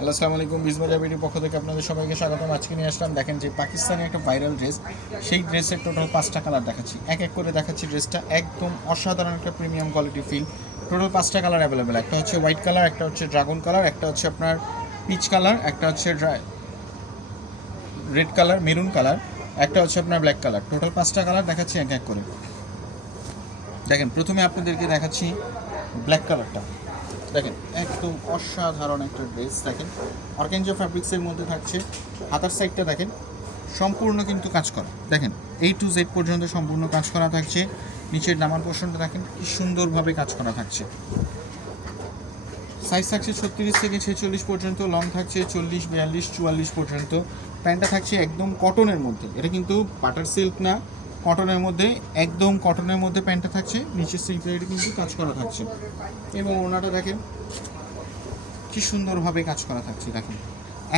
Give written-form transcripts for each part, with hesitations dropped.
Hello, আসসালামু আলাইকুম। বিজবাজার বিডির পক্ষ থেকে আপনাদের সবাইকে স্বাগতম। আজকে নিয়ে আসলাম, দেখেন যে পাকিস্তানি একটা ভাইরাল ড্রেস, সেই ড্রেসের টোটাল 5টা কালার দেখাচ্ছি। এক এক করে দেখাচ্ছি। ড্রেসটা একদম অসাধারণ একটা প্রিমিয়াম কোয়ালিটি ফিল। টোটাল 5টা কালার অ্যাভেলেবেল। একটা হচ্ছে হোয়াইট কালার, একটা হচ্ছে ড্রাগন কালার, একটা হচ্ছে আপনার পিচ কালার, একটা হচ্ছে রেড কালার, মেরুন কালার, একটা হচ্ছে আপনার ব্ল্যাক কালার। টোটাল 5টা কালার দেখাচ্ছি এক এক করে। দেখেন, প্রথমে আপনাদেরকে দেখাচ্ছি ব্ল্যাক কালারটা। দেখেন, একদম অসাধারণ একটা ড্রেস। দেখেন, অর্গানজা ফ্যাব্রিক্সের মধ্যে থাকছে। হাতার সাইডটা দেখেন, সম্পূর্ণ কিন্তু কাজ করা। দেখেন, A to Z পর্যন্ত সম্পূর্ণ কাজ করা থাকছে। নিচের দামার পোর্শনটা দেখেন কি সুন্দরভাবে কাজ করা থাকছে। সাইজ থাকছে 36 থেকে 46 পর্যন্ত, লং থাকছে 40, 42, 44 পর্যন্ত। প্যান্টটা থাকছে একদম কটনের মধ্যে। এটা কিন্তু বাটার সিল্ক না, কটনের মধ্যে, একদম কটনের মধ্যে প্যান্টটা থাকছে। নিচের সিল্কের কিন্তু কাজ করা থাকছে এবং ওনাটা দেখেন কি সুন্দরভাবে কাজ করা থাকছে। দেখেন,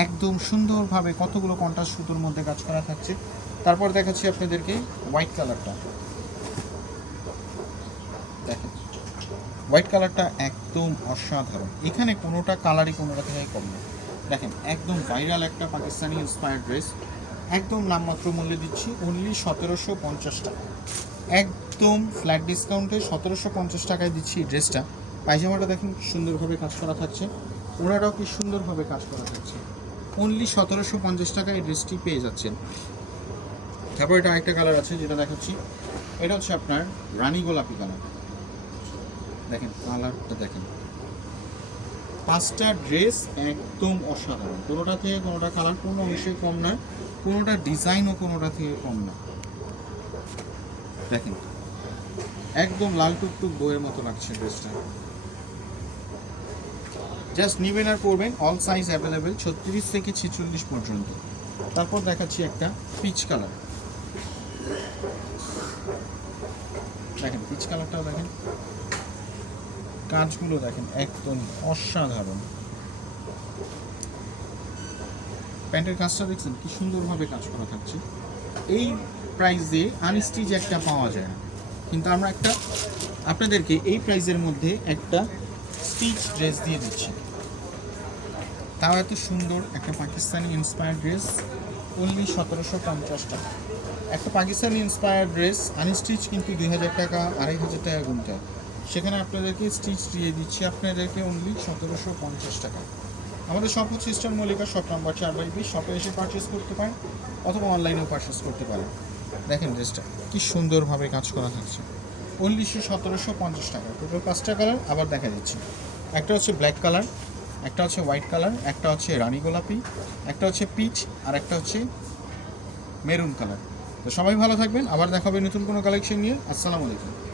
একদম সুন্দরভাবে কতগুলো কন্ট্রাস্ট সুতোর মধ্যে কাজ করা থাকছে। তারপর দেখাচ্ছি আপনাদেরকে হোয়াইট কালারটা। দেখেন, হোয়াইট কালারটা একদম অসাধারণ। এখানে কোনোটা কালারই কোনোটা থেকে কম না। দেখেন, একদম ভাইরাল একটা পাকিস্তানি ইন্সপায়ার্ড ড্রেস। একদম নামমাত্র মূল্যে দিচ্ছি অনলি 1750 টাকা। একদম ফ্ল্যাট ডিসকাউন্টে 1750 টাকায় দিচ্ছি এই ড্রেসটা। পায়জামাটা দেখুন কি সুন্দরভাবে কাজ করা থাকছে, ওনারাও কি সুন্দরভাবে কাজ করা থাকছে। অনলি 1750 টাকায় এই ড্রেসটি পেয়ে যাচ্ছেন। তারপর এটা আরেকটা কালার আছে যেটা দেখাচ্ছি। এটা হচ্ছে আপনার রানী গোলাপি কালার। দেখেন কালারটা, দেখেন 5টা ড্রেস একদম অসাধারণ। কোনোটা থেকে কোনোটা কালার কোনো অংশে কম নয়, কোনোটা ডিজাইনও কোনোটা থেকে কম না। দেখেন, একদম লাল টুকটুক বইয়ের মতো লাগছে ড্রেসটা। জাস্ট নিবেন আর পরবেন। অল সাইজ অ্যাভেলেবেল 36 থেকে 46 পর্যন্ত। তারপর দেখাচ্ছি একটা পিচ কালার। দেখেন, পিচ কালারটাও দেখেন, কাজগুলো দেখেন একদম অসাধারণ। প্যান্টের কাজটা দেখছেন কি সুন্দরভাবে কাজ করা থাকছে। এই প্রাইসে আনস্টিচ একটা পাওয়া যায় না, কিন্তু আমরা একটা আপনাদেরকে এই প্রাইসের মধ্যে একটা স্টিচ ড্রেস দিয়ে দিচ্ছি। তাও এত সুন্দর একটা পাকিস্তানি ইন্সপায়ার্ড ড্রেস অনলি 1750 টাকা। একটা পাকিস্তানি ইন্সপায়ার্ড ড্রেস আনস্টিচ কিন্তু 2000 টাকা, 2500 টাকা গুনতে হয়। সেখানে আপনাদেরকে স্টিচ দিয়ে দিচ্ছি আপনাদেরকে অনলি 1750 টাকা। আমাদের শপ হচ্ছে ইস্টার্ন মল্লিকা, শপ নাম্বার 4/20। শপে এসে পারচেস করতে পারেন অথবা অনলাইনেও পারচেস করতে পারেন। দেখেন ড্রেসটা কি সুন্দরভাবে কাজ করা থাকছে। অনলি 1750 টাকা। টোটাল 5টা কালার আবার দেখা যাচ্ছে। একটা হচ্ছে ব্ল্যাক কালার, একটা হচ্ছে হোয়াইট কালার, একটা হচ্ছে রানী গোলাপি, একটা হচ্ছে পিচ, আর একটা হচ্ছে মেরুন কালার। তো সবাই ভালো থাকবেন, আবার দেখা হবে নতুন কোনো কালেকশন নিয়ে। আসসালামু আলাইকুম।